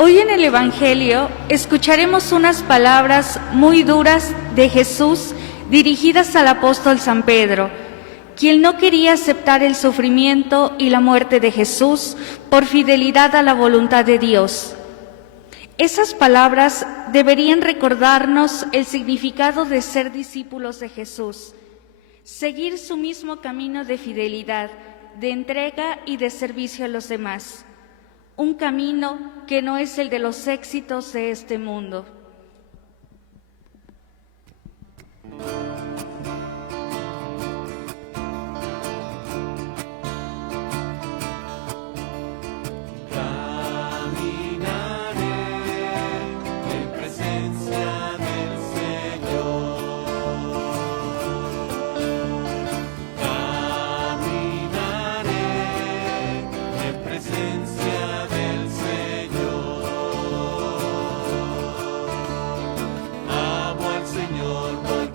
Hoy en el Evangelio escucharemos unas palabras muy duras de Jesús dirigidas al apóstol San Pedro, quien no quería aceptar el sufrimiento y la muerte de Jesús por fidelidad a la voluntad de Dios. Esas palabras deberían recordarnos el significado de ser discípulos de Jesús, seguir su mismo camino de fidelidad, de entrega y de servicio a los demás. Un camino que no es el de los éxitos de este mundo.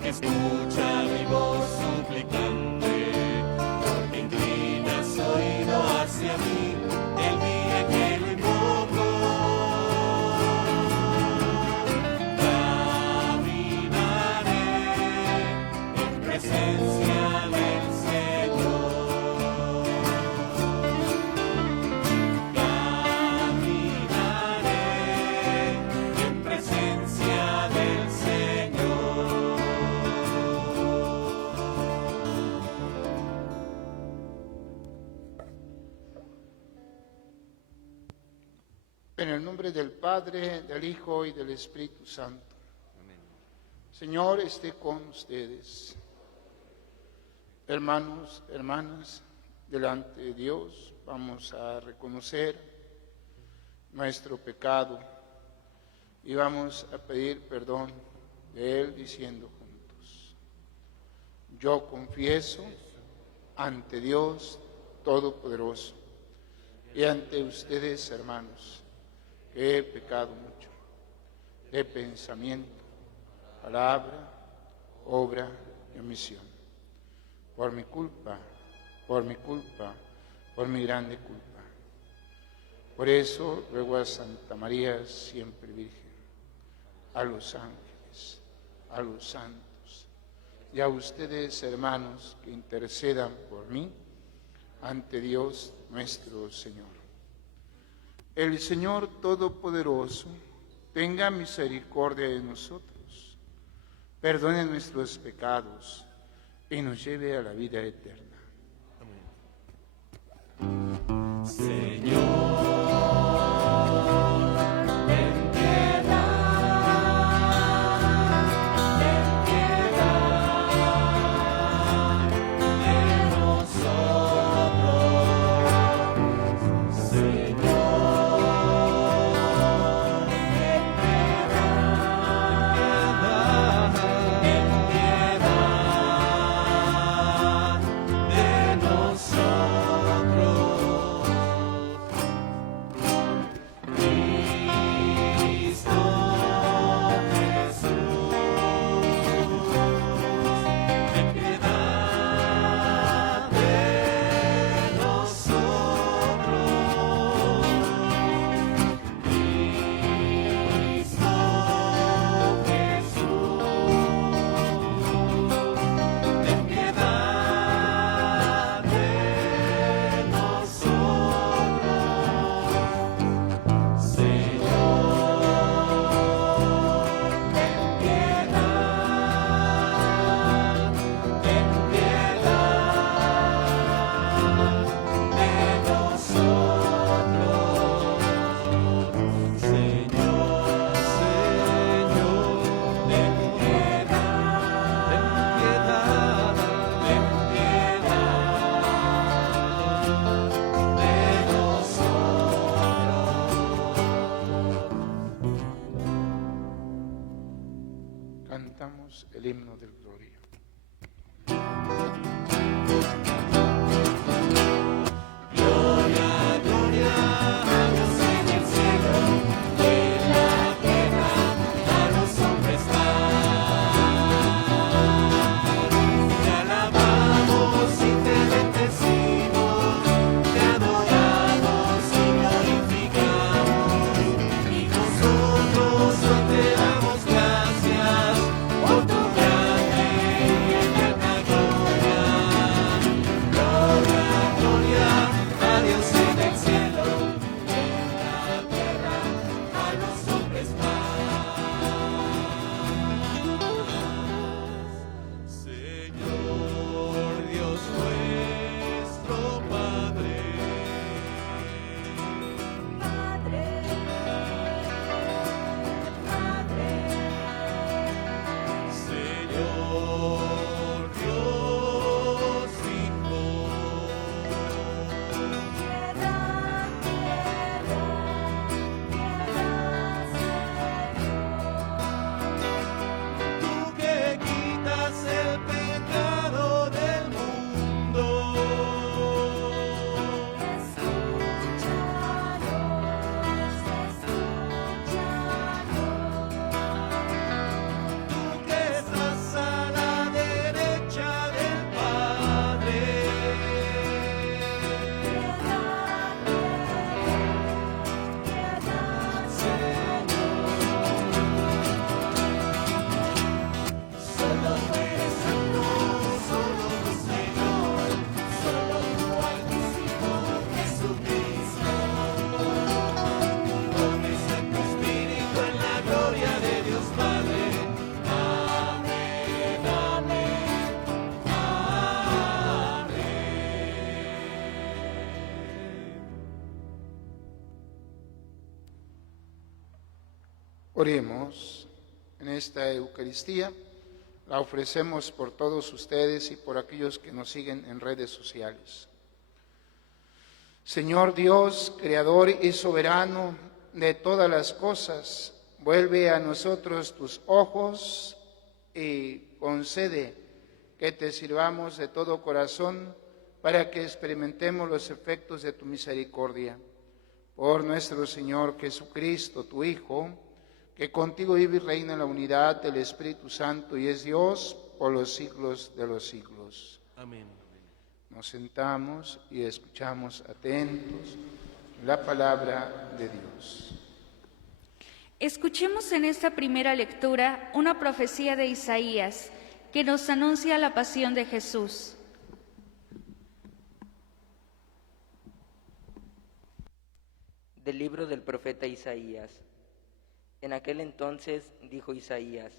Escucha mi voz suplicante, porque inclinas oído hacia mí el día que lo invoco. Caminaré en presencia del Señor. Caminaré en presencia del Señor. En el nombre del Padre, del Hijo y del Espíritu Santo. Amén. Señor, esté con ustedes. Hermanos, hermanas, delante de Dios vamos a reconocer nuestro pecado y vamos a pedir perdón de Él diciendo juntos: yo confieso ante Dios Todopoderoso y ante ustedes, hermanos, que he pecado mucho, de pensamiento, palabra, obra y omisión. Por mi culpa, por mi grande culpa. Por eso ruego a Santa María, siempre Virgen, a los ángeles, a los santos y a ustedes, hermanos, que intercedan por mí ante Dios nuestro Señor. El Señor Todopoderoso tenga misericordia de nosotros, perdone nuestros pecados y nos lleve a la vida eterna. Amén. Señor. Cantamos el himno del Gloria. Te adoramos y glorificamos. Oremos. En esta Eucaristía la ofrecemos por todos ustedes y por aquellos que nos siguen en redes sociales. Señor Dios, creador y soberano de todas las cosas, vuelve a nosotros tus ojos y concede que te sirvamos de todo corazón para que experimentemos los efectos de tu misericordia. Por nuestro Señor Jesucristo, tu Hijo, que contigo vive y reina en la unidad del Espíritu Santo y es Dios por los siglos de los siglos. Amén. Nos sentamos y escuchamos atentos la palabra de Dios. Escuchemos en esta primera lectura una profecía de Isaías que nos anuncia la pasión de Jesús. Del libro del profeta Isaías. En aquel entonces dijo Isaías: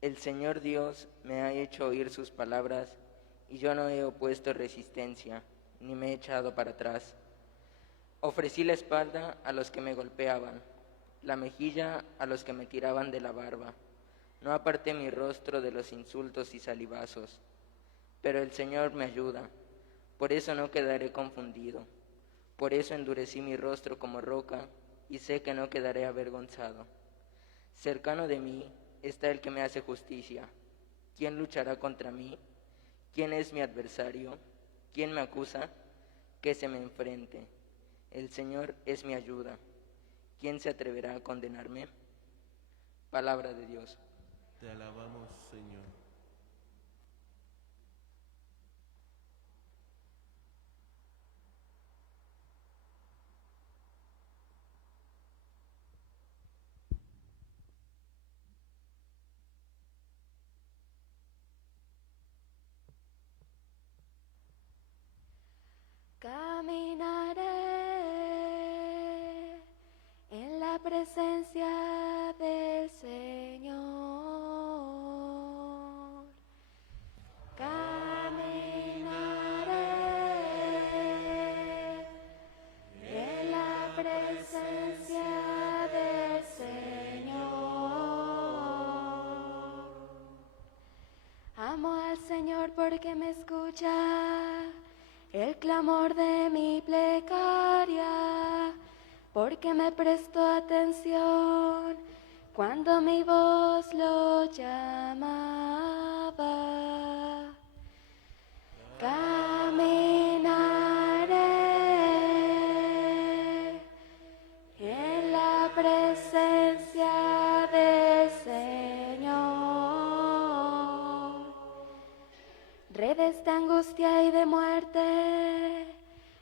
El Señor Dios me ha hecho oír sus palabras, y yo no he opuesto resistencia, ni me he echado para atrás. Ofrecí la espalda a los que me golpeaban, la mejilla a los que me tiraban de la barba. No aparté mi rostro de los insultos y salivazos. Pero el Señor me ayuda, por eso no quedaré confundido. Por eso endurecí mi rostro como roca, y sé que no quedaré avergonzado. Cercano de mí está el que me hace justicia. ¿Quién luchará contra mí? ¿Quién es mi adversario? ¿Quién me acusa? Que se me enfrente. El Señor es mi ayuda. ¿Quién se atreverá a condenarme? Palabra de Dios. Te alabamos, Señor. Caminaré en la presencia del Señor. Caminaré en la presencia del Señor. Amo al Señor porque me escucha el clamor de mi plegaria, porque me prestó atención cuando mi voz lo llamaba. Caminaré en la presencia del Señor. Redes de angustia y de muerte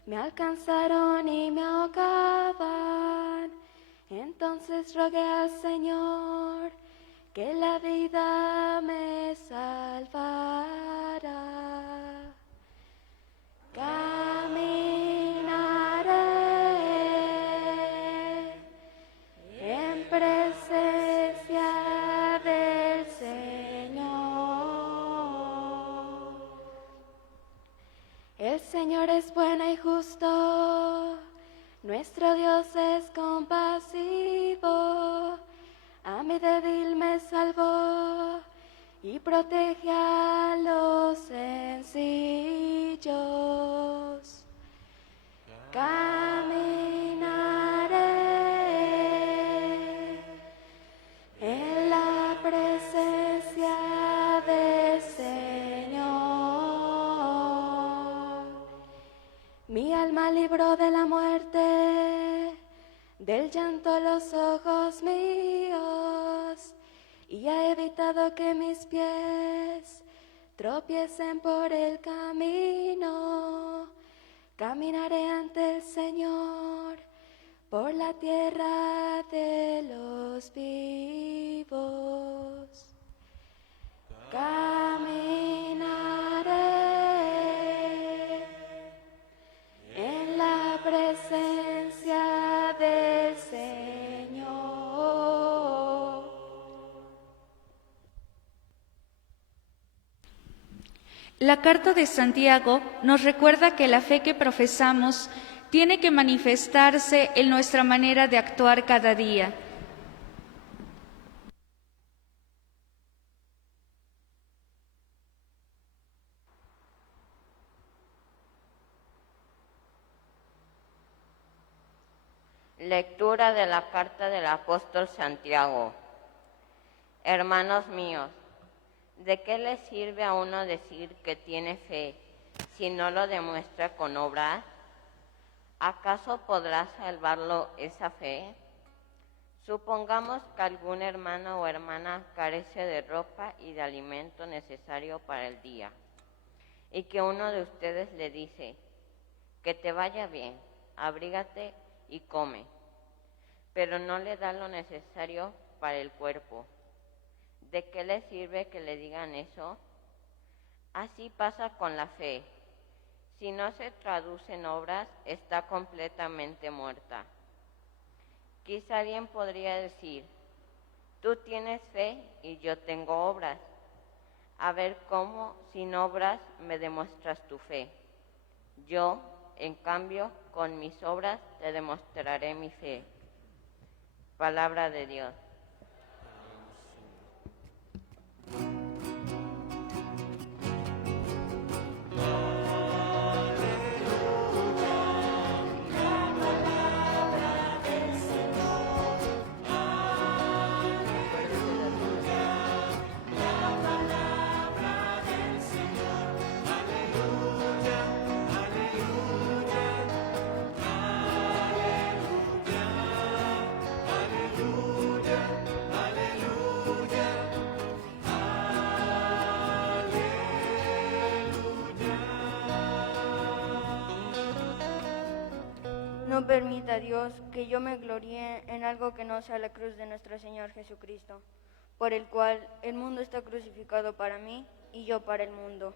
me alcanzaron y me ahogaban. Entonces rogué al Señor que la vida me salvara. Caminaré en presencia del Señor. El Señor es bueno y justo, nuestro Dios es compasivo. A mi débil me salvó y protege a los sencillos. Caminaré en la presencia del Señor. Mi alma libró de la muerte, del llanto los ojos míos, y ha evitado que mis pies tropiecen por el camino. Caminaré ante el Señor por la tierra de los vivos. Caminaré en la presencia del Señor. La carta de Santiago nos recuerda que la fe que profesamos tiene que manifestarse en nuestra manera de actuar cada día. Lectura de la carta del apóstol Santiago. Hermanos míos, ¿de qué le sirve a uno decir que tiene fe si no lo demuestra con obras? ¿Acaso podrá salvarlo esa fe? Supongamos que algún hermano o hermana carece de ropa y de alimento necesario para el día, y que uno de ustedes le dice: que te vaya bien, abrígate y come, pero no le da lo necesario para el cuerpo. ¿De qué le sirve que le digan eso? Así pasa con la fe. Si no se traduce en obras, está completamente muerta. Quizá alguien podría decir: tú tienes fe y yo tengo obras. A ver cómo sin obras me demuestras tu fe. Yo, en cambio, con mis obras te demostraré mi fe. Palabra de Dios. No permita, Dios, que yo me gloríe en algo que no sea la cruz de nuestro Señor Jesucristo, por el cual el mundo está crucificado para mí y yo para el mundo.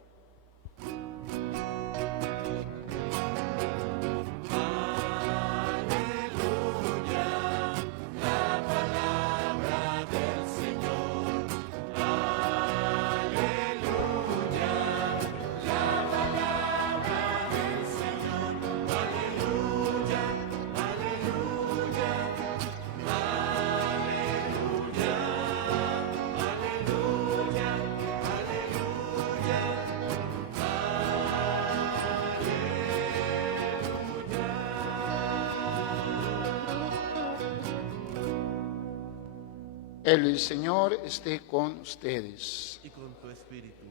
El Señor esté con ustedes. Y con tu espíritu.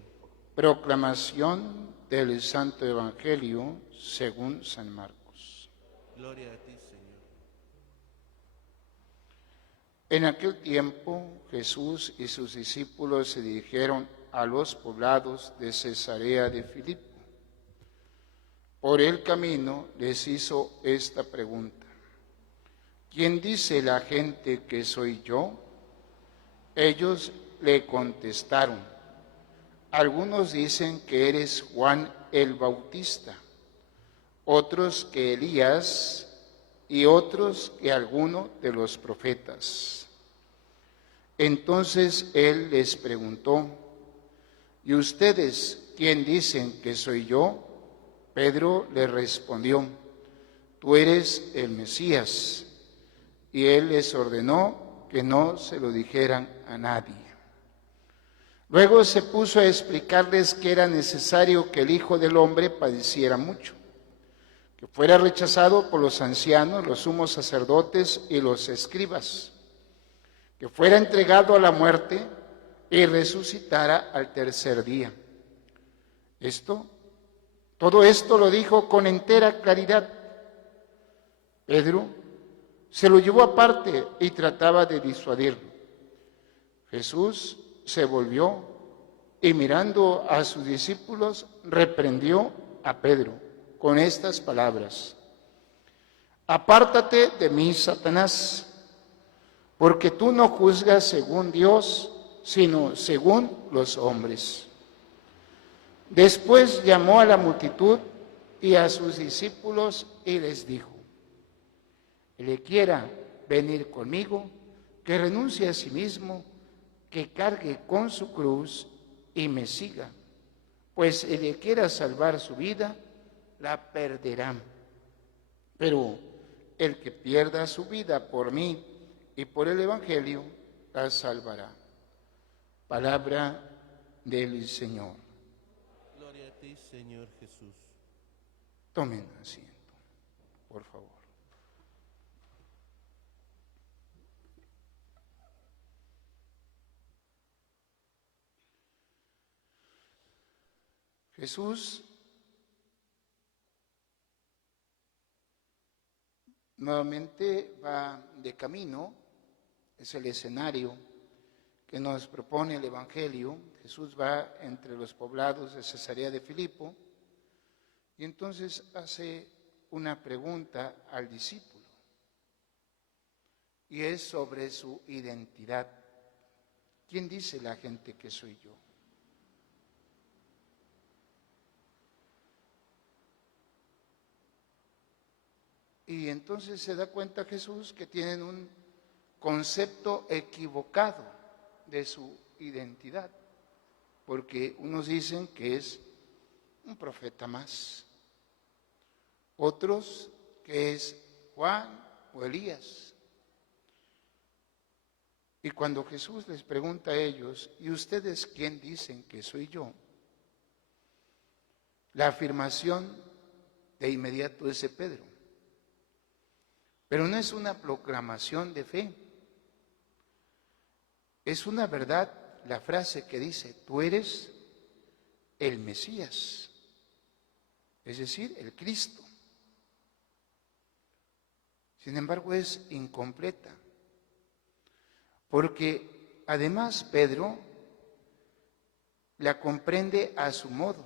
Proclamación del Santo Evangelio según San Marcos. Gloria a ti, Señor. En aquel tiempo Jesús y sus discípulos se dirigieron a los poblados de Cesarea de Filipo. Por el camino les hizo esta pregunta: ¿quién dice la gente que soy yo? Ellos le contestaron: algunos dicen que eres Juan el Bautista, otros que Elías y otros que alguno de los profetas. Entonces él les preguntó: ¿y ustedes quién dicen que soy yo? Pedro le respondió: tú eres el Mesías. Y él les ordenó que no se lo dijeran a nadie. Luego se puso a explicarles que era necesario que el Hijo del Hombre padeciera mucho, que fuera rechazado por los ancianos, los sumos sacerdotes y los escribas, que fuera entregado a la muerte y resucitara al tercer día. Todo esto lo dijo con entera claridad. Pedro se lo llevó aparte y trataba de disuadirlo. Jesús se volvió y, mirando a sus discípulos, reprendió a Pedro con estas palabras: apártate de mí, Satanás, porque tú no juzgas según Dios, sino según los hombres. Después llamó a la multitud y a sus discípulos y les dijo: el que quiera venir conmigo, que renuncie a sí mismo, que cargue con su cruz y me siga. Pues el que quiera salvar su vida, la perderá. Pero el que pierda su vida por mí y por el Evangelio, la salvará. Palabra del Señor. Gloria a ti, Señor Jesús. Tomen asiento, por favor. Jesús nuevamente va de camino, es el escenario que nos propone el Evangelio. Jesús va entre los poblados de Cesarea de Filipo y entonces hace una pregunta al discípulo y es sobre su identidad. ¿Quién dice la gente que soy yo? Y entonces se da cuenta Jesús que tienen un concepto equivocado de su identidad, porque unos dicen que es un profeta más, otros que es Juan o Elías. Y cuando Jesús les pregunta a ellos, ¿y ustedes quién dicen que soy yo?, la afirmación de inmediato es de Pedro. Pero no es una proclamación de fe, es una verdad la frase que dice, tú eres el Mesías, es decir, el Cristo. Sin embargo, es incompleta, porque además Pedro la comprende a su modo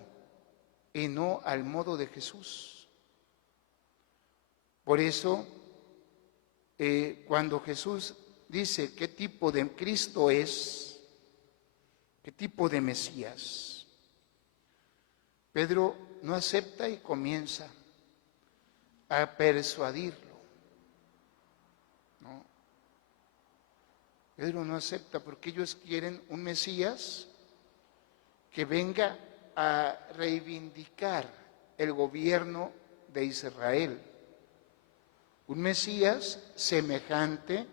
y no al modo de Jesús. Por eso, cuando Jesús dice qué tipo de Cristo es, qué tipo de Mesías, Pedro no acepta y comienza a persuadirlo. ¿No? Pedro no acepta porque ellos quieren un Mesías que venga a reivindicar el gobierno de Israel. Un Mesías semejante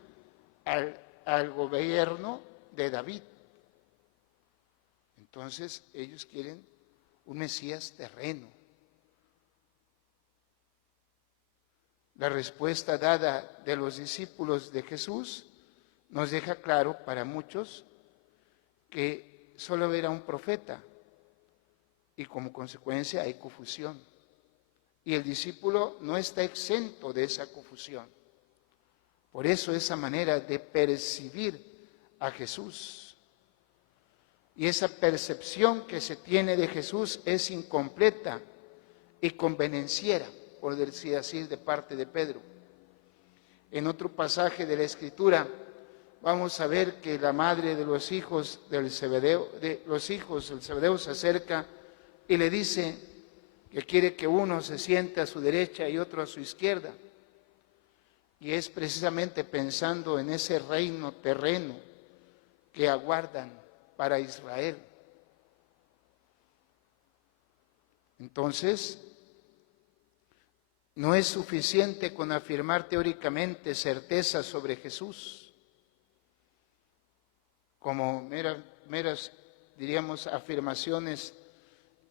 al gobierno de David. Entonces ellos quieren un Mesías terreno. La respuesta dada de los discípulos de Jesús nos deja claro para muchos que solo era un profeta y como consecuencia hay confusión. Y el discípulo no está exento de esa confusión. Por eso esa manera de percibir a Jesús. Y esa percepción que se tiene de Jesús es incompleta y convenenciera, por decir así, de parte de Pedro. En otro pasaje de la Escritura vamos a ver que la madre de los hijos del Zebedeo, se acerca y le dice que quiere que uno se siente a su derecha y otro a su izquierda. Y es precisamente pensando en ese reino terreno que aguardan para Israel. Entonces, no es suficiente con afirmar teóricamente certezas sobre Jesús, como meras, diríamos, afirmaciones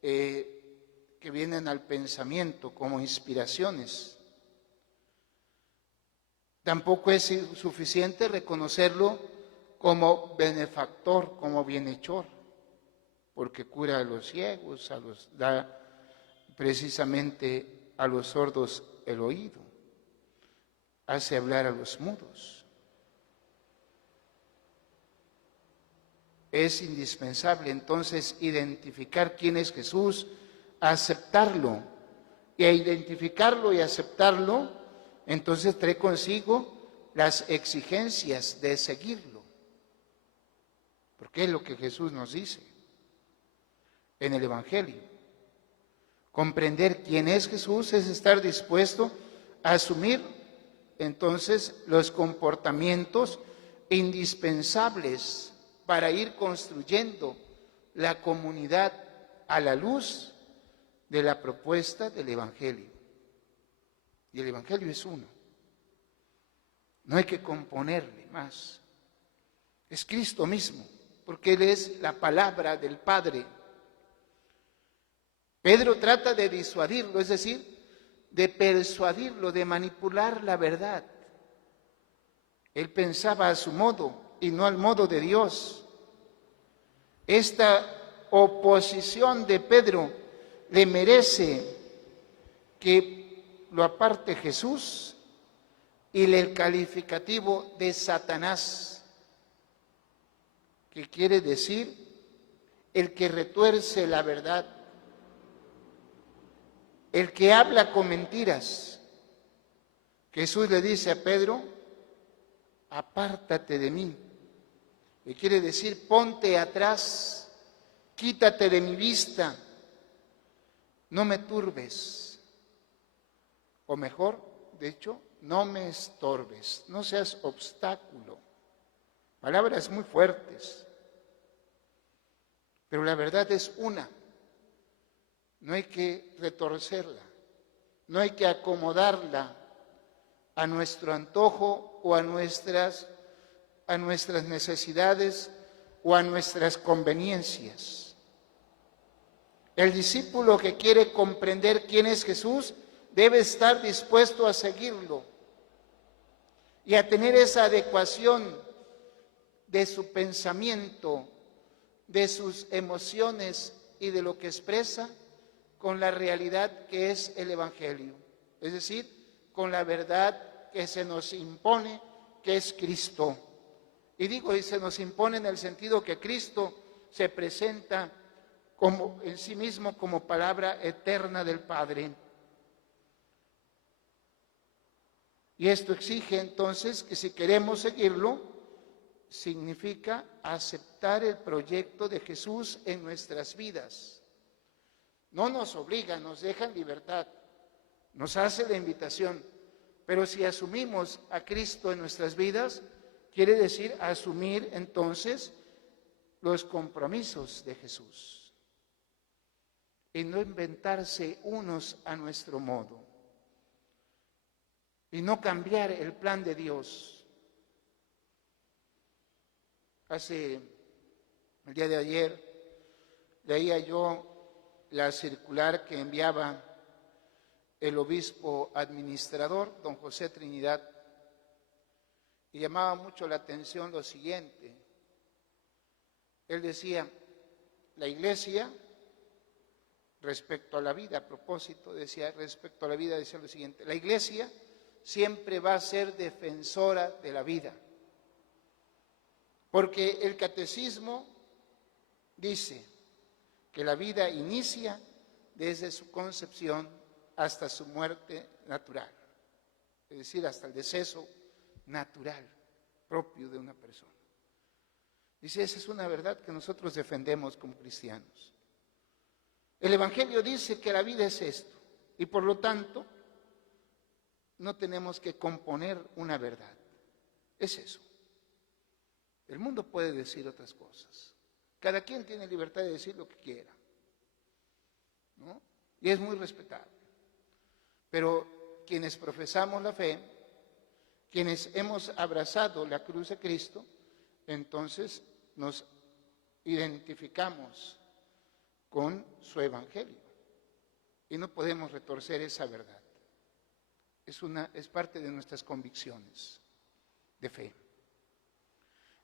que vienen al pensamiento como inspiraciones. Tampoco es suficiente reconocerlo como benefactor, como bienhechor, porque cura a los ciegos, da precisamente a los sordos el oído, hace hablar a los mudos. Es indispensable entonces identificar quién es Jesús, aceptarlo, y a identificarlo y aceptarlo, entonces trae consigo las exigencias de seguirlo, porque es lo que Jesús nos dice en el Evangelio. Comprender quién es Jesús es estar dispuesto a asumir entonces los comportamientos indispensables para ir construyendo la comunidad a la luz de la propuesta del Evangelio. Y el Evangelio es uno. No hay que componerle más. Es Cristo mismo, porque Él es la palabra del Padre. Pedro trata de disuadirlo, es decir, de persuadirlo, de manipular la verdad. Él pensaba a su modo y no al modo de Dios. Esta oposición de Pedro le merece que lo aparte Jesús y el calificativo de Satanás, que quiere decir el que retuerce la verdad, el que habla con mentiras. Jesús le dice a Pedro, apártate de mí. Y quiere decir, ponte atrás, quítate de mi vista, no me turbes. O mejor, de hecho, no me estorbes, no seas obstáculo. Palabras muy fuertes, pero la verdad es una. No hay que retorcerla, no hay que acomodarla a nuestro antojo o a nuestras necesidades o a nuestras conveniencias. El discípulo que quiere comprender quién es Jesús debe estar dispuesto a seguirlo y a tener esa adecuación de su pensamiento, de sus emociones y de lo que expresa con la realidad que es el Evangelio, es decir, con la verdad que se nos impone, que es Cristo. Y digo, y se nos impone en el sentido que Cristo se presenta como en sí mismo como palabra eterna del Padre. Y esto exige entonces que si queremos seguirlo, significa aceptar el proyecto de Jesús en nuestras vidas. No nos obliga, nos deja en libertad, nos hace la invitación, pero si asumimos a Cristo en nuestras vidas, quiere decir asumir entonces los compromisos de Jesús y no inventarse unos a nuestro modo y no cambiar el plan de Dios. El día de ayer leía yo la circular que enviaba el obispo administrador, don José Trinidad, y llamaba mucho la atención lo siguiente. Él decía, la Iglesia, respecto a la vida, a propósito, decía, respecto a la vida, decía lo siguiente, la Iglesia siempre va a ser defensora de la vida, porque el catecismo dice que la vida inicia desde su concepción hasta su muerte natural, es decir, hasta el deceso natural propio de una persona. Dice, esa es una verdad que nosotros defendemos como cristianos. El Evangelio dice que la vida es esto, y por lo tanto no tenemos que componer una verdad. Es eso. El mundo puede decir otras cosas. Cada quien tiene libertad de decir lo que quiera, ¿no? Y es muy respetable. Pero quienes profesamos la fe, quienes hemos abrazado la cruz de Cristo, entonces nos identificamos con su Evangelio y no podemos retorcer esa verdad. Es parte de nuestras convicciones de fe.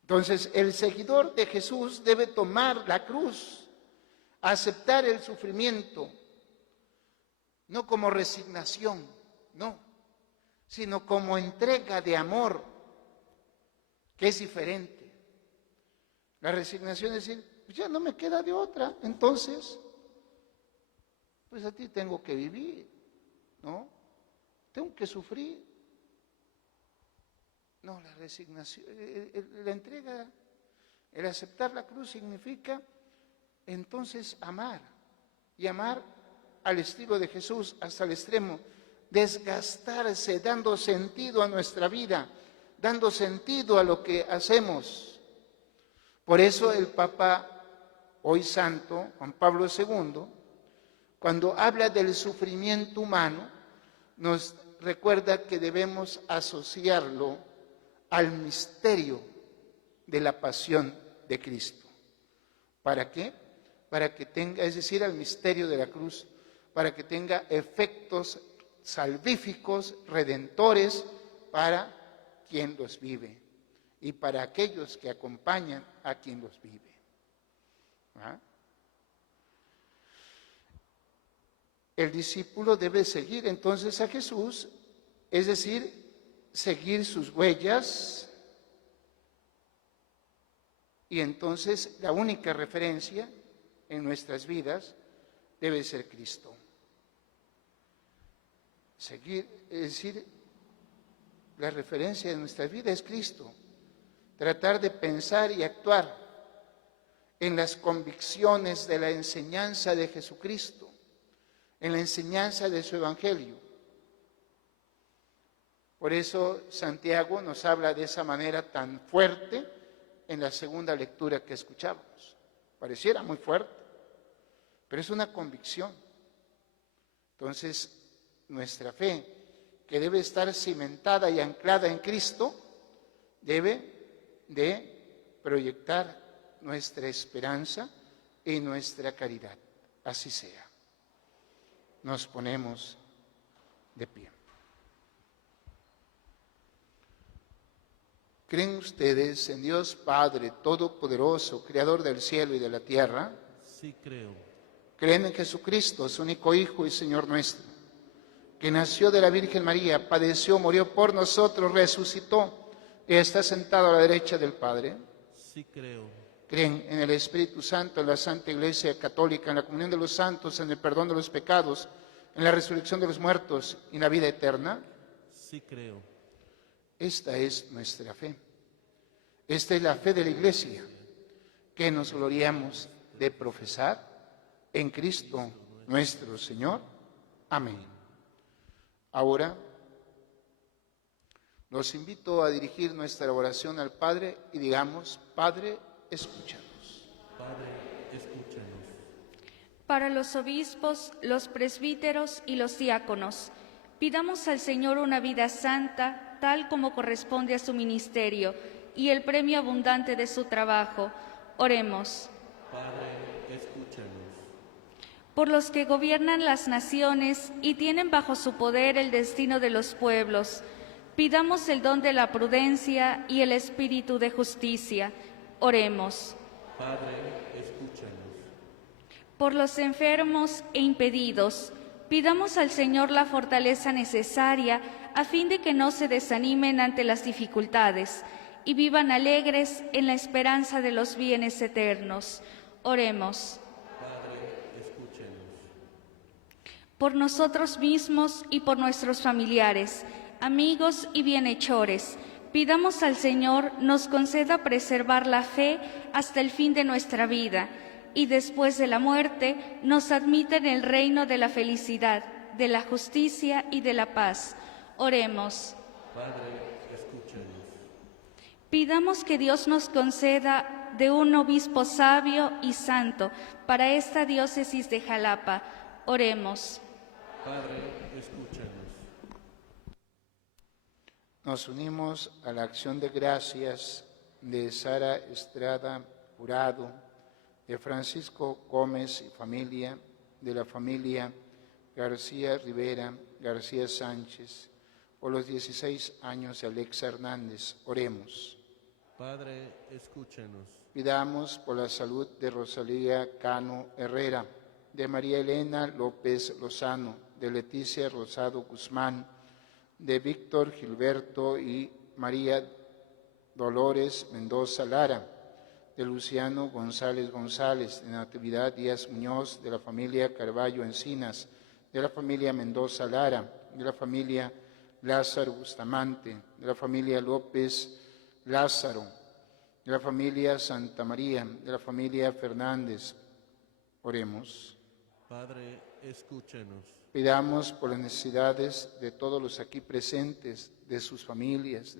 Entonces, el seguidor de Jesús debe tomar la cruz, aceptar el sufrimiento, no como resignación, no, sino como entrega de amor, que es diferente. La resignación es decir, pues ya no me queda de otra, entonces, pues a ti tengo que vivir, ¿no? Tengo que sufrir. No, la resignación, la entrega, el aceptar la cruz significa entonces amar, y amar al estilo de Jesús hasta el extremo, desgastarse, dando sentido a nuestra vida, dando sentido a lo que hacemos. Por eso el Papa, hoy santo, Juan Pablo II, cuando habla del sufrimiento humano, nos recuerda que debemos asociarlo al misterio de la pasión de Cristo. ¿Para qué? Para que tenga, es decir, al misterio de la cruz, para que tenga efectos salvíficos, redentores para quien los vive y para aquellos que acompañan a quien los vive. ¿Ah? El discípulo debe seguir entonces a Jesús, es decir, seguir sus huellas, y entonces la única referencia en nuestras vidas debe ser Cristo. Seguir, es decir, la referencia de nuestra vida es Cristo. Tratar de pensar y actuar en las convicciones de la enseñanza de Jesucristo, en la enseñanza de su Evangelio. Por eso Santiago nos habla de esa manera tan fuerte en la segunda lectura que escuchábamos. Pareciera muy fuerte, pero es una convicción. Entonces, nuestra fe, que debe estar cimentada y anclada en Cristo, debe de proyectar nuestra esperanza y nuestra caridad. Así sea. Nos ponemos de pie. ¿Creen ustedes en Dios Padre Todopoderoso, Creador del cielo y de la tierra? Sí creo. ¿Creen en Jesucristo, su único Hijo y Señor nuestro, que nació de la Virgen María, padeció, murió por nosotros, resucitó y está sentado a la derecha del Padre? Sí creo. ¿Creen en el Espíritu Santo, en la Santa Iglesia Católica, en la comunión de los santos, en el perdón de los pecados, en la resurrección de los muertos y en la vida eterna? Sí creo. Esta es nuestra fe. Esta es la fe de la Iglesia, que nos gloriamos de profesar en Cristo nuestro Señor. Amén. Ahora los invito a dirigir nuestra oración al Padre y digamos: Padre, escúchanos. Padre, escúchanos. Para los obispos, los presbíteros y los diáconos, pidamos al Señor una vida santa, tal como corresponde a su ministerio, y el premio abundante de su trabajo. Oremos. Padre, escúchanos. Por los que gobiernan las naciones y tienen bajo su poder el destino de los pueblos, pidamos el don de la prudencia y el espíritu de justicia. Oremos. Padre, escúchanos. Por los enfermos e impedidos, pidamos al Señor la fortaleza necesaria a fin de que no se desanimen ante las dificultades y vivan alegres en la esperanza de los bienes eternos. Oremos. Padre, escúchanos. Por nosotros mismos y por nuestros familiares, amigos y bienhechores, pidamos al Señor nos conceda preservar la fe hasta el fin de nuestra vida y después de la muerte nos admita en el reino de la felicidad, de la justicia y de la paz. Oremos. Padre, escúchanos. Pidamos que Dios nos conceda de un obispo sabio y santo para esta diócesis de Jalapa. Oremos. Padre, escúchanos. Nos unimos a la acción de gracias de Sara Estrada Jurado, de Francisco Gómez y familia, de la familia García Rivera, García Sánchez, por los 16 años de Alexa Hernández. Oremos. Padre, escúchanos. Pidamos por la salud de Rosalía Cano Herrera, de María Elena López Lozano, de Leticia Rosado Guzmán, de Víctor Gilberto y María Dolores Mendoza Lara, de Luciano González González, de Natividad Díaz Muñoz, de la familia Carballo Encinas, de la familia Mendoza Lara, de la familia Lázaro Bustamante, de la familia López Lázaro, de la familia Santa María, de la familia Fernández. Oremos. Padre, escúchanos. Pidamos por las necesidades de todos los aquí presentes, de sus familias,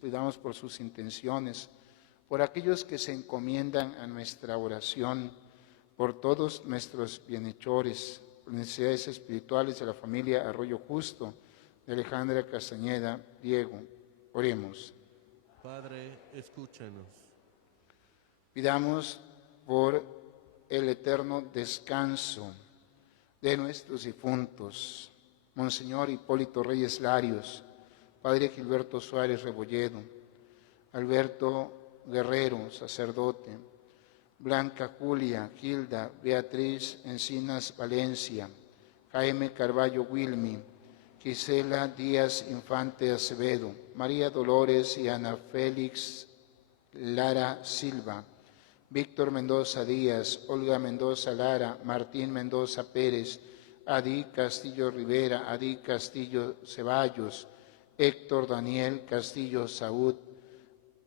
pidamos por sus intenciones, por aquellos que se encomiendan a nuestra oración, por todos nuestros bienhechores, por necesidades espirituales de la familia Arroyo Justo, de Alejandra Castañeda, Diego. Oremos. Padre, escúchanos. Pidamos por el eterno descanso de nuestros difuntos, Monseñor Hipólito Reyes Larios, Padre Gilberto Suárez Rebolledo, Alberto Guerrero, sacerdote, Blanca Julia, Gilda, Beatriz Encinas Valencia, Jaime Carballo Wilmi, Gisela Díaz Infante Acevedo, María Dolores y Ana Félix Lara Silva, Víctor Mendoza Díaz, Olga Mendoza Lara, Martín Mendoza Pérez, Adi Castillo Rivera, Adi Castillo Ceballos, Héctor Daniel Castillo Saúd,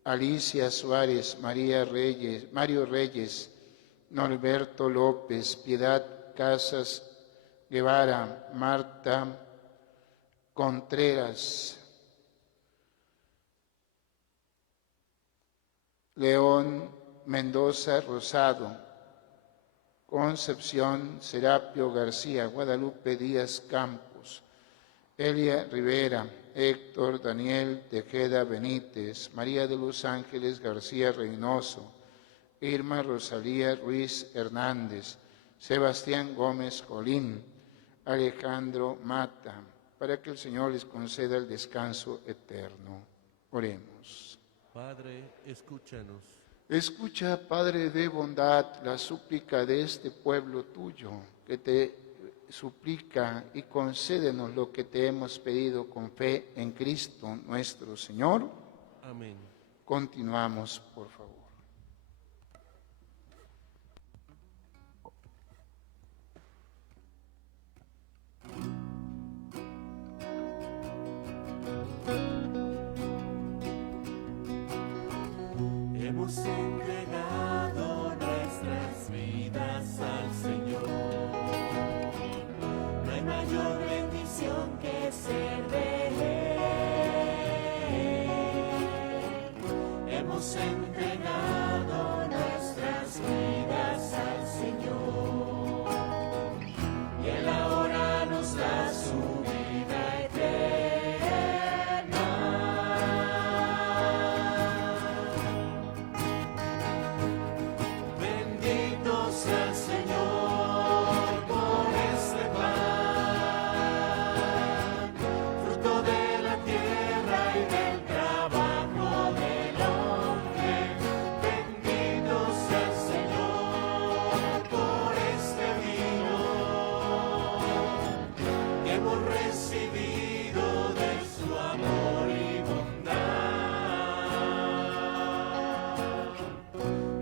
Alicia Suárez, Mario Reyes, Norberto López, Piedad Casas Guevara, Marta Contreras, León Mendoza Rosado, Concepción Serapio García, Guadalupe Díaz Campos, Elia Rivera, Héctor Daniel Tejeda Benítez, María de los Ángeles García Reynoso, Irma Rosalía Ruiz Hernández, Sebastián Gómez Colín, Alejandro Mata, para que el Señor les conceda el descanso eterno. Oremos. Padre, escúchanos. Escucha, Padre de bondad, la súplica de este pueblo tuyo, que te suplica y concédenos lo que te hemos pedido con fe en Cristo nuestro Señor. Amén. Continuamos, por favor. Hemos entregado nuestras vidas al Señor. No hay mayor bendición que ser de Él. Hemos entregado nuestras vidas al Señor. Y Él ahora nos da su vida eterna. Al Señor por este pan, fruto de la tierra y del trabajo del hombre. Bendito sea el Señor por este vino que hemos recibido de su amor y bondad.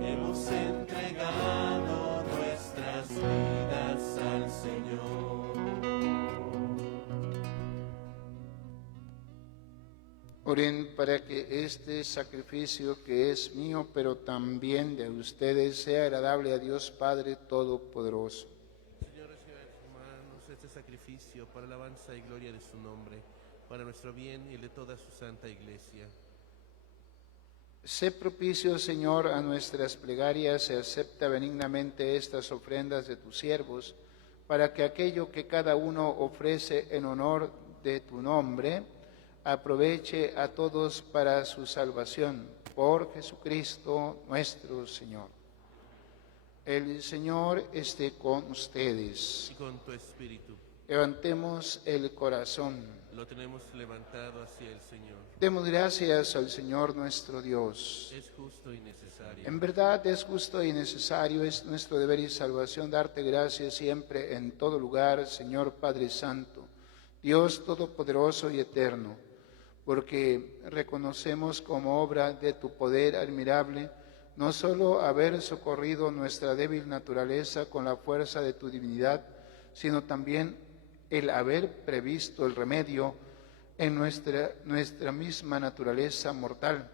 Hemos entregado vidas al Señor. Oren para que este sacrificio que es mío, pero también de ustedes, sea agradable a Dios Padre Todopoderoso. Señor, recibe de tus manos este sacrificio para alabanza y gloria de su nombre, para nuestro bien y el de toda su santa Iglesia. Sé propicio, Señor, a nuestras plegarias y acepta benignamente estas ofrendas de tus siervos, para que aquello que cada uno ofrece en honor de tu nombre, aproveche a todos para su salvación, por Jesucristo nuestro Señor. El Señor esté con ustedes. Y con tu espíritu. Levantemos el corazón. Lo tenemos levantado hacia el Señor. Demos gracias al Señor nuestro Dios. Es justo y necesario. En verdad es justo y necesario, es nuestro deber y salvación darte gracias siempre, en todo lugar, Señor Padre Santo, Dios Todopoderoso y Eterno, porque reconocemos como obra de tu poder admirable, no solo haber socorrido nuestra débil naturaleza con la fuerza de tu divinidad, sino también el haber previsto el remedio en nuestra misma naturaleza mortal,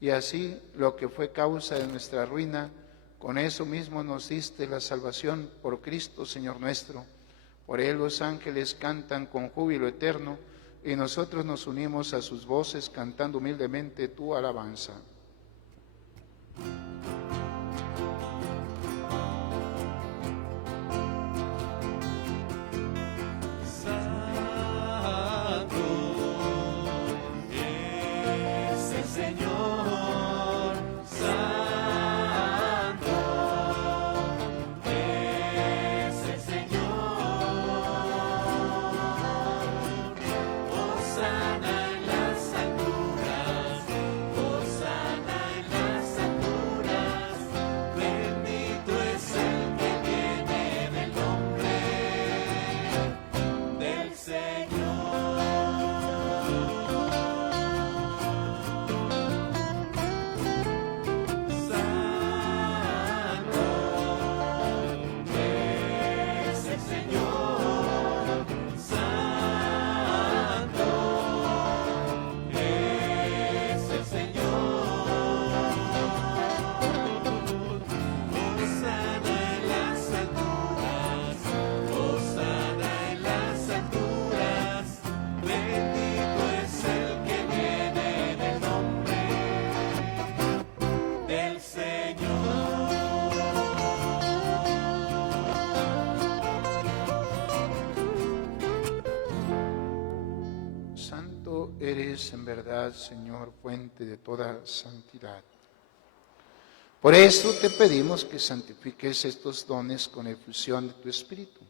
y así lo que fue causa de nuestra ruina, con eso mismo nos diste la salvación por Cristo Señor nuestro. Por Él los ángeles cantan con júbilo eterno, y nosotros nos unimos a sus voces cantando humildemente tu alabanza. Hosana en las alturas, Hosana. Tú eres en verdad, Señor, fuente de toda santidad. Por eso te pedimos que santifiques estos dones con efusión de tu Espíritu,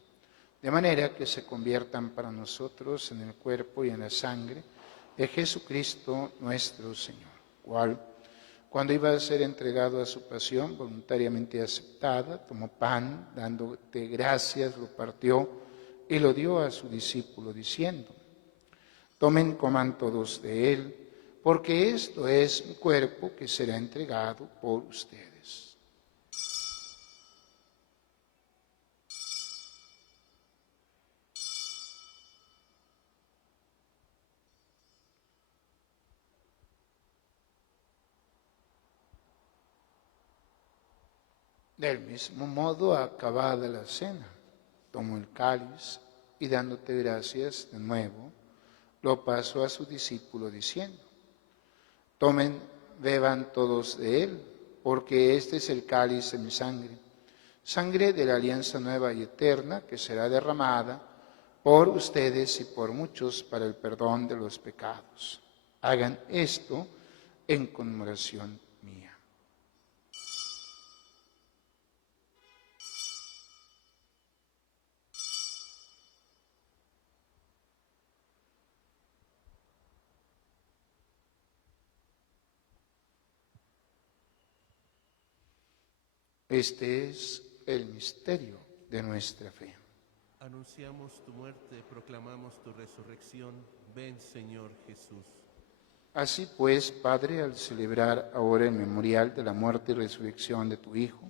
de manera que se conviertan para nosotros en el cuerpo y en la sangre de Jesucristo nuestro Señor, cual, cuando iba a ser entregado a su pasión voluntariamente aceptada, tomó pan, dándote gracias, lo partió y lo dio a su discípulo, diciendo: tomen, coman todos de él, porque esto es mi cuerpo que será entregado por ustedes. Del mismo modo, acabada la cena, tomó el cáliz y dándote gracias de nuevo, lo pasó a su discípulo diciendo: tomen, beban todos de él, porque este es el cáliz de mi sangre, sangre de la alianza nueva y eterna que será derramada por ustedes y por muchos para el perdón de los pecados. Hagan esto en conmemoración mía. Este es el misterio de nuestra fe. Anunciamos tu muerte, proclamamos tu resurrección. Ven, Señor Jesús. Así pues, Padre, al celebrar ahora el memorial de la muerte y resurrección de tu Hijo,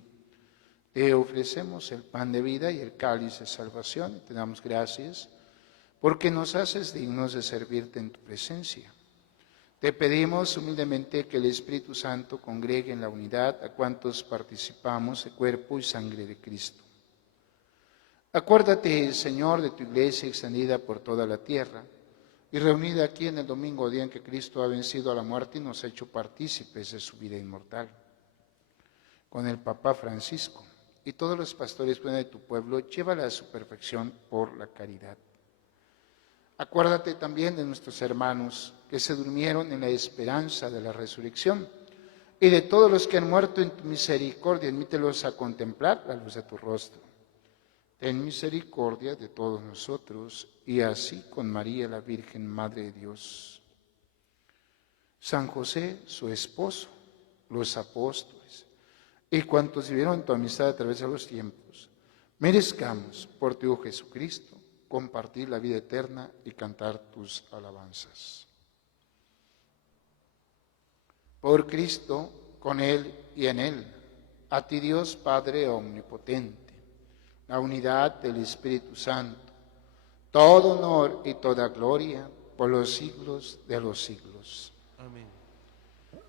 te ofrecemos el pan de vida y el cáliz de salvación y te damos gracias porque nos haces dignos de servirte en tu presencia. Te pedimos humildemente que el Espíritu Santo congregue en la unidad a cuantos participamos de cuerpo y sangre de Cristo. Acuérdate, Señor, de tu iglesia extendida por toda la tierra y reunida aquí en el domingo, día en que Cristo ha vencido a la muerte y nos ha hecho partícipes de su vida inmortal. Con el Papa Francisco y todos los pastores de tu pueblo, llévala a su perfección por la caridad. Acuérdate también de nuestros hermanos que se durmieron en la esperanza de la resurrección y de todos los que han muerto en tu misericordia, admítelos a contemplar la luz de tu rostro. Ten misericordia de todos nosotros y así con María, la Virgen Madre de Dios, San José, su esposo, los apóstoles y cuantos vivieron tu amistad a través de los tiempos, merezcamos por tu Hijo Jesucristo compartir la vida eterna y cantar tus alabanzas. Por Cristo, con Él y en Él, a ti Dios Padre omnipotente, la unidad del Espíritu Santo, todo honor y toda gloria por los siglos de los siglos. Amén.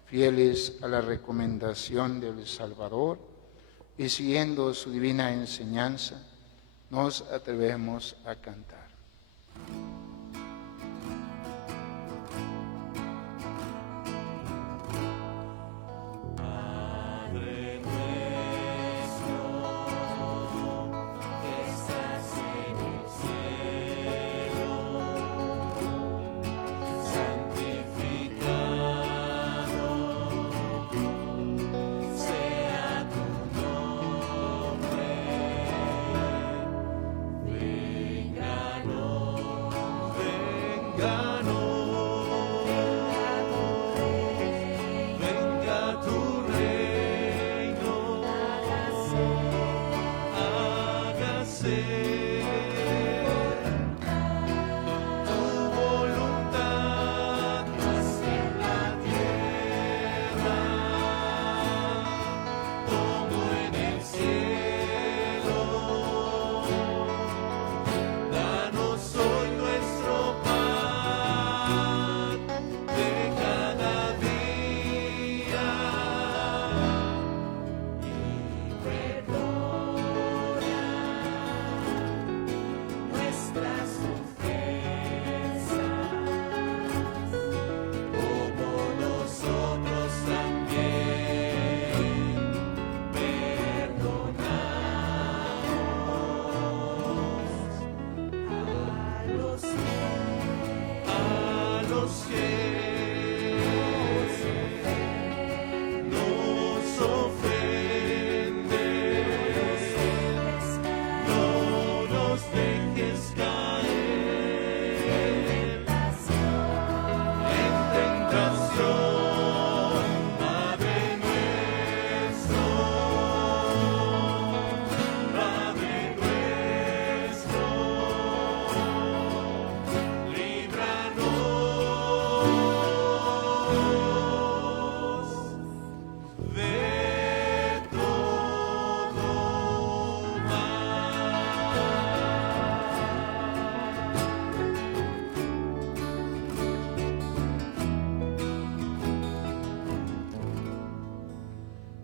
Fieles a la recomendación del Salvador y siguiendo su divina enseñanza, nos atrevemos a cantar. Padre nuestro, que estás en el cielo, santificado sea tu nombre. Venga tu reino, hágase tu voluntad, así en la tierra como en el cielo. Danos hoy nuestro pan de cada día y perdona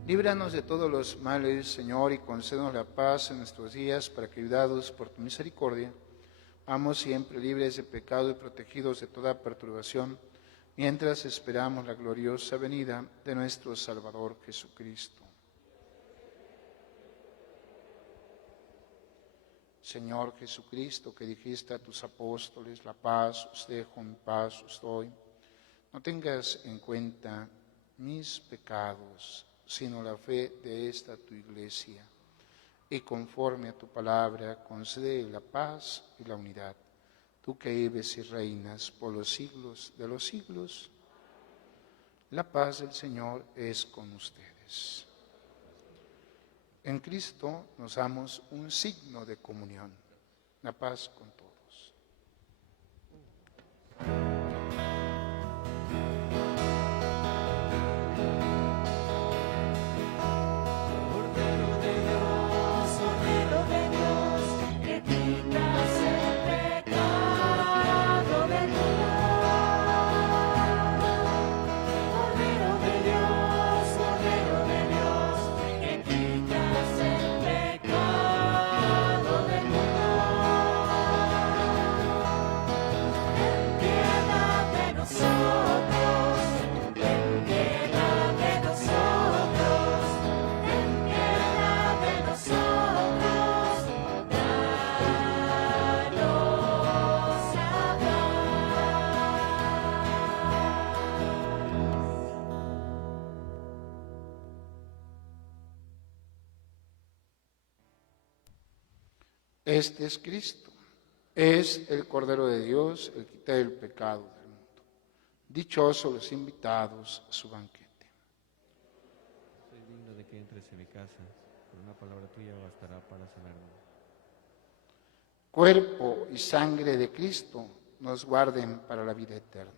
Líbranos de todos los males, Señor, y concédenos la paz en nuestros días, para que, ayudados por tu misericordia, vamos siempre libres de pecado y protegidos de toda perturbación, mientras esperamos la gloriosa venida de nuestro Salvador Jesucristo. Señor Jesucristo, que dijiste a tus apóstoles, la paz os dejo, mi paz os doy, no tengas en cuenta mis pecados, sino la fe de esta tu iglesia, y conforme a tu palabra concede la paz y la unidad, tú que vives y reinas por los siglos de los siglos. La paz del Señor es con ustedes. En Cristo nos damos un signo de comunión, la paz con todos. Este es Cristo, es el Cordero de Dios, el que quita el pecado del mundo. Dichosos los invitados a su banquete. Soy digno de que entres en mi casa, por una palabra tuya bastará para sanarme. Cuerpo y sangre de Cristo nos guarden para la vida eterna.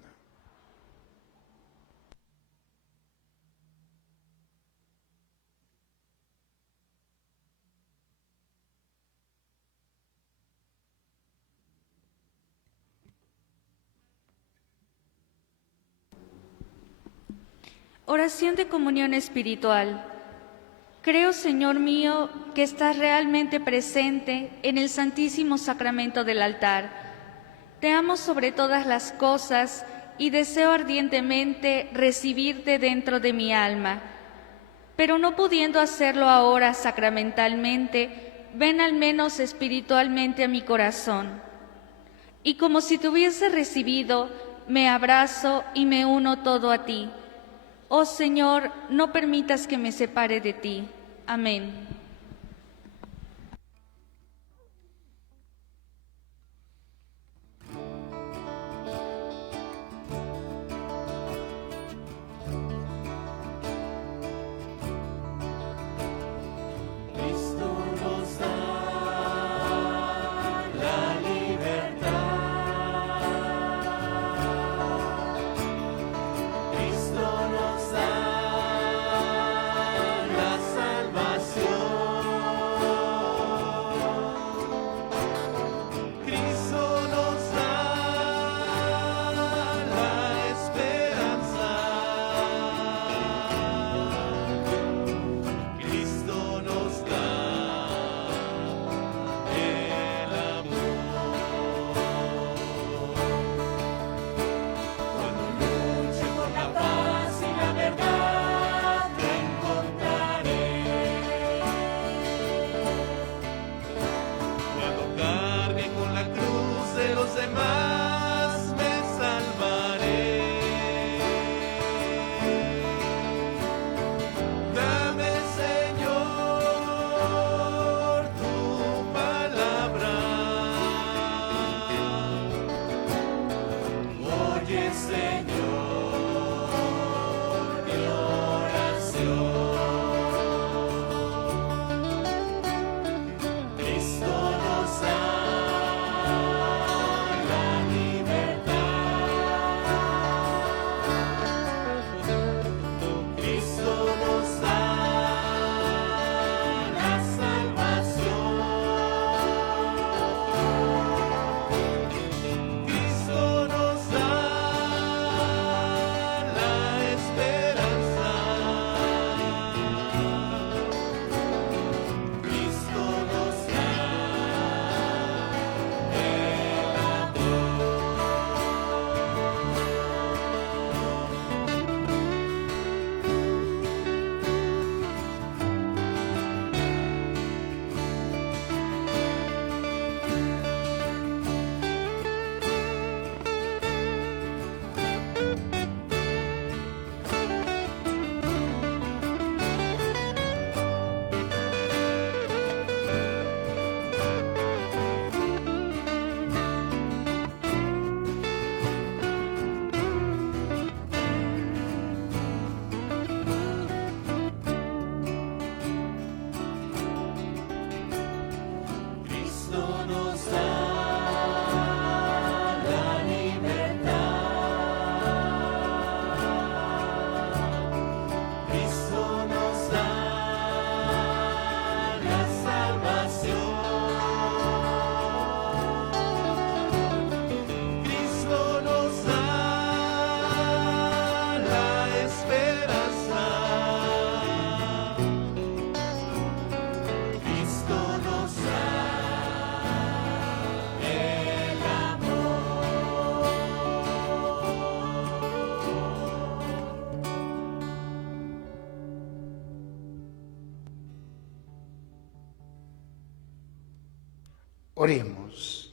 Oración de comunión espiritual. Creo, Señor mío, que estás realmente presente en el Santísimo Sacramento del altar. Te amo sobre todas las cosas y deseo ardientemente recibirte dentro de mi alma. Pero no pudiendo hacerlo ahora sacramentalmente, ven al menos espiritualmente a mi corazón. Y como si te hubiese recibido, me abrazo y me uno todo a ti. Oh Señor, no permitas que me separe de ti. Amén. Cristo nos da la libertad. Cristo nos da la salvación. Oremos.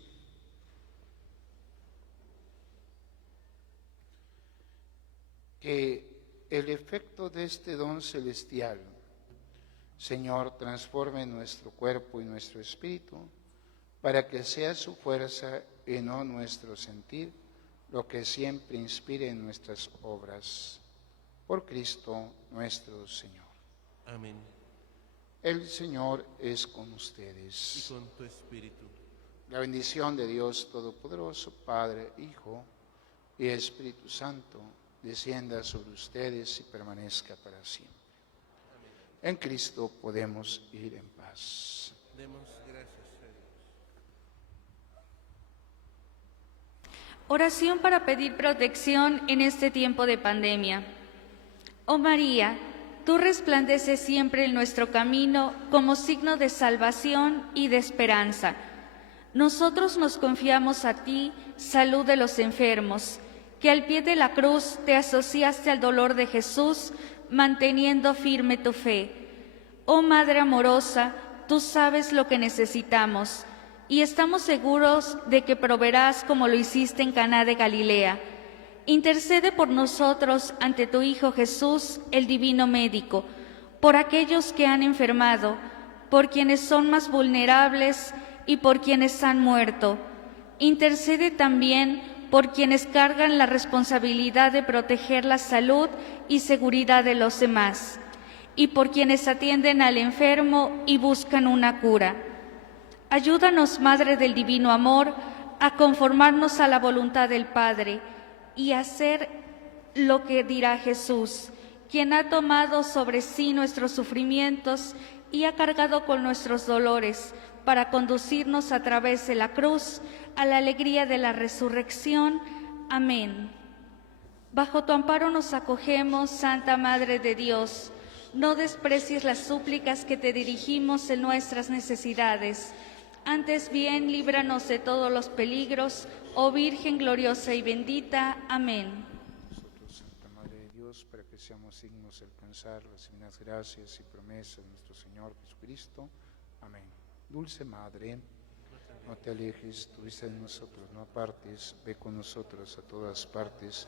Que el efecto de este don celestial, Señor, transforme nuestro cuerpo y nuestro espíritu, para que sea su fuerza y no nuestro sentir, lo que siempre inspire en nuestras obras. Por Cristo nuestro Señor. Amén. El Señor es con Y ustedes. con tu espíritu. La bendición de Dios Todopoderoso, Padre, Hijo y Espíritu Santo, descienda sobre ustedes y permanezca para siempre. En Cristo podemos ir en paz. Demos gracias a Dios. Oración para pedir protección en este tiempo de pandemia. Oh María, tú resplandeces siempre en nuestro camino como signo de salvación y de esperanza. Nosotros nos confiamos a ti, salud de los enfermos, que al pie de la cruz te asociaste al dolor de Jesús, manteniendo firme tu fe. Oh Madre amorosa, tú sabes lo que necesitamos, y estamos seguros de que proveerás como lo hiciste en Caná de Galilea. Intercede por nosotros ante tu Hijo Jesús, el Divino Médico, por aquellos que han enfermado, por quienes son más vulnerables y por quienes han muerto. Intercede también por quienes cargan la responsabilidad de proteger la salud y seguridad de los demás, y por quienes atienden al enfermo y buscan una cura. Ayúdanos, Madre del Divino Amor, a conformarnos a la voluntad del Padre y hacer lo que dirá Jesús, quien ha tomado sobre sí nuestros sufrimientos y ha cargado con nuestros dolores, para conducirnos a través de la cruz a la alegría de la resurrección. Amén. Bajo tu amparo nos acogemos, Santa Madre de Dios. No desprecies las súplicas que te dirigimos en nuestras necesidades. Antes bien, líbranos de todos los peligros, oh Virgen gloriosa y bendita. Amén. Nosotros, Santa Madre de Dios, para que seamos dignos de alcanzar las divinas gracias y promesas de nuestro Señor Jesucristo. Amén. Dulce Madre, no te alejes, tú viste en nosotros, no apartes, ve con nosotros a todas partes,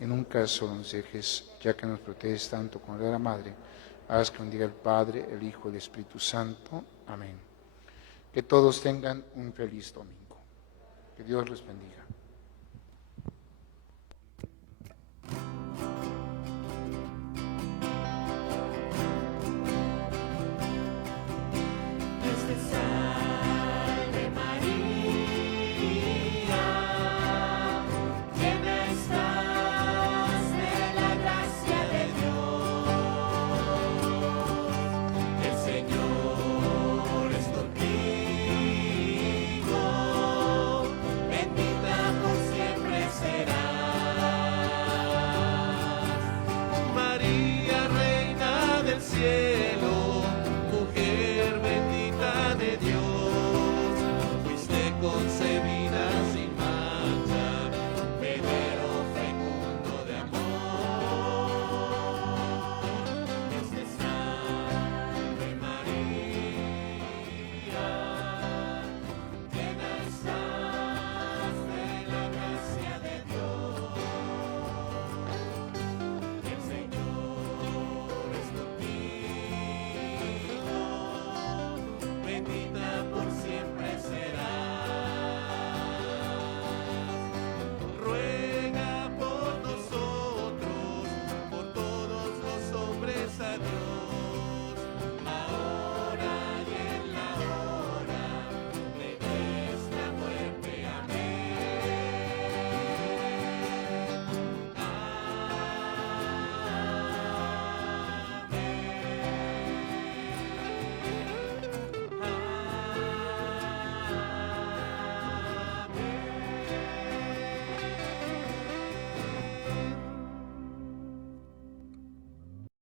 y nunca solo nos dejes, ya que nos proteges tanto con la Madre, haz que bendiga el Padre, el Hijo y el Espíritu Santo. Amén. Que todos tengan un feliz domingo. Que Dios los bendiga. María, Reina del cielo, mujer bendita de Dios.